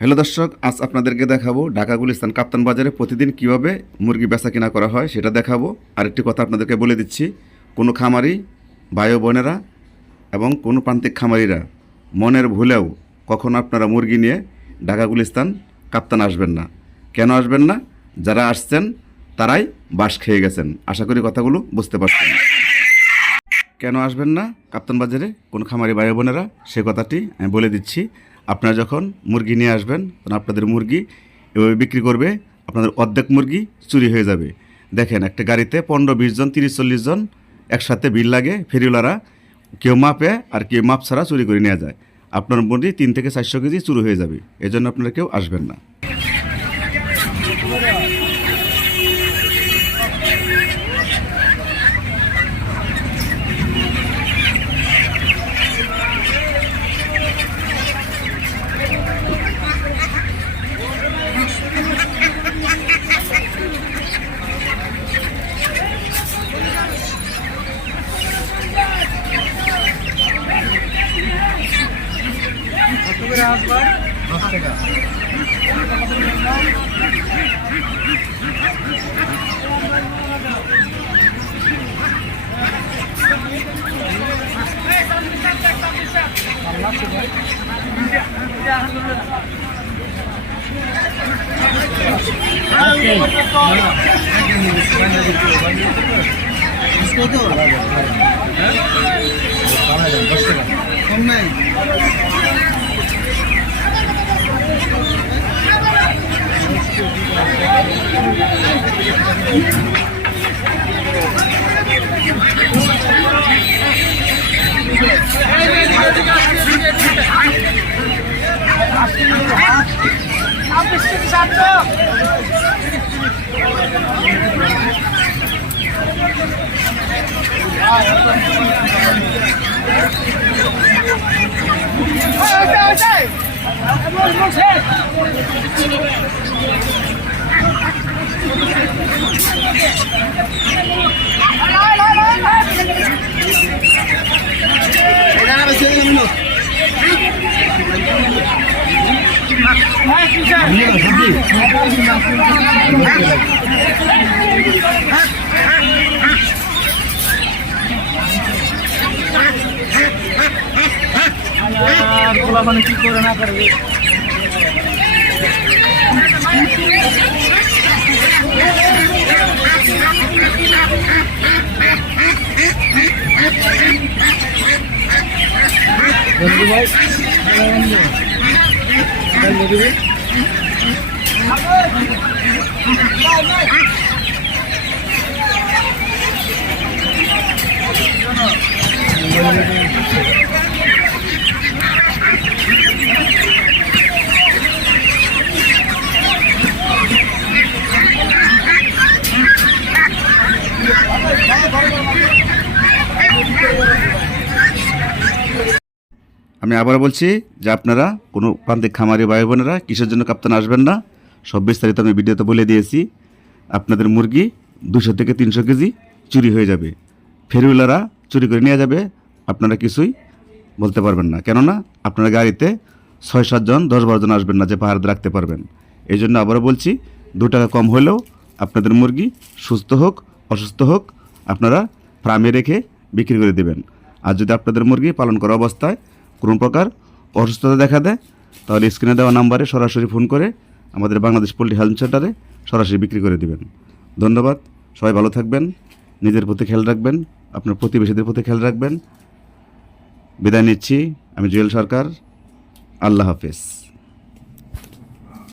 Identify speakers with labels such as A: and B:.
A: Hello দর্শক, আজ আপনাদেরকে দেখাবো ঢাকা গুলিস্তান কাপ্তান বাজারে প্রতিদিন কীভাবে মুরগি বেচা কিনা করা হয় সেটা দেখাবো। আর একটি কথা আপনাদেরকে বলে দিচ্ছি, কোনো খামারি, ভাই বোনেরা এবং কোনো প্রান্তিক খামারিরা মনের ভুলেও কখনো আপনারা মুরগি নিয়ে ঢাকা গুলিস্তান কাপ্তান আসবেন না। কেন আসবেন না? যারা আসছেন, তারাই বাস খেয়ে গেছেন। আশা করি কথাগুলো বুঝতে পারছেন। কেন আসবেন না কাপ্তান বাজারে কোন খামারি, ভাই বোনেরা? সে কথাটি আমি বলে দিচ্ছি। আপনারা যখন মুরগি নিয়ে আসবেন, তখন আপনাদের মুরগি এভাবে বিক্রি করবে, আপনাদের অর্ধেক মুরগি চুরি হয়ে যাবে। দেখেন, একটা গাড়িতে পনেরো, বিশ জন, তিরিশ, চল্লিশ জন একসাথে বিল লাগে, ফেরিওয়ালারা কেউ মাপে আর কেউ মাপ ছাড়া চুরি করে নেওয়া যায়। আপনার মুরগি তিন থেকে চারশো কেজি চুরি হয়ে যাবে এই জন্য আপনারা কেউ আসবেন না।
B: পেঁয়াজ বার দশ টাকা কত কম নাই পোলা মানে কি করে না করে? বন্ধু ভাই বন্ধু ভাই।
A: আমি আবার বলছি যে আপনারা কোনো প্রান্তিক খামারি ভাই বোনেরা কিসের জন্য কাপ্তান আসবেন না। সব বিস্তারিত আমি ভিডিওতে বলে দিয়েছি। আপনাদের মুরগি দুশো থেকে তিনশো কেজি চুরি হয়ে যাবে। ফেরিওয়ালারা চুরি করে নিয়ে যাবে। আপনারা কিছুই বলতে পারবেন না। কেননা আপনারা গাড়িতে ছয় সাতজন দশ, বারো জন আসবেন না যে পাহাড় রাখতে পারবেন। এই জন্য আবারও বলছি, দু টাকা কম হলেও আপনাদের মুরগি সুস্থ হোক, অসুস্থ হোক, আপনারা ফার্মে রেখে বিক্রি করে দেবেন। আর যদি আপনাদের মুরগি পালন করা অবস্থায় কোনো প্রকার অসুস্থতা দেখা দেয়, তাহলে স্ক্রিনে দেওয়া নাম্বারে সরাসরি ফোন করে আমাদের বাংলাদেশ পোলট্রি হেলথ সেন্টারে সরাসরি বিক্রি করে দিবেন। ধন্যবাদ, সবাই ভালো থাকবেন, নিজের প্রতি খেয়াল রাখবেন, আপনার প্রতিবেশীদের প্রতি খেয়াল রাখবেন। বিদায় নিচ্ছি, আমি জুয়েল সরকার, আল্লাহ হাফেজ।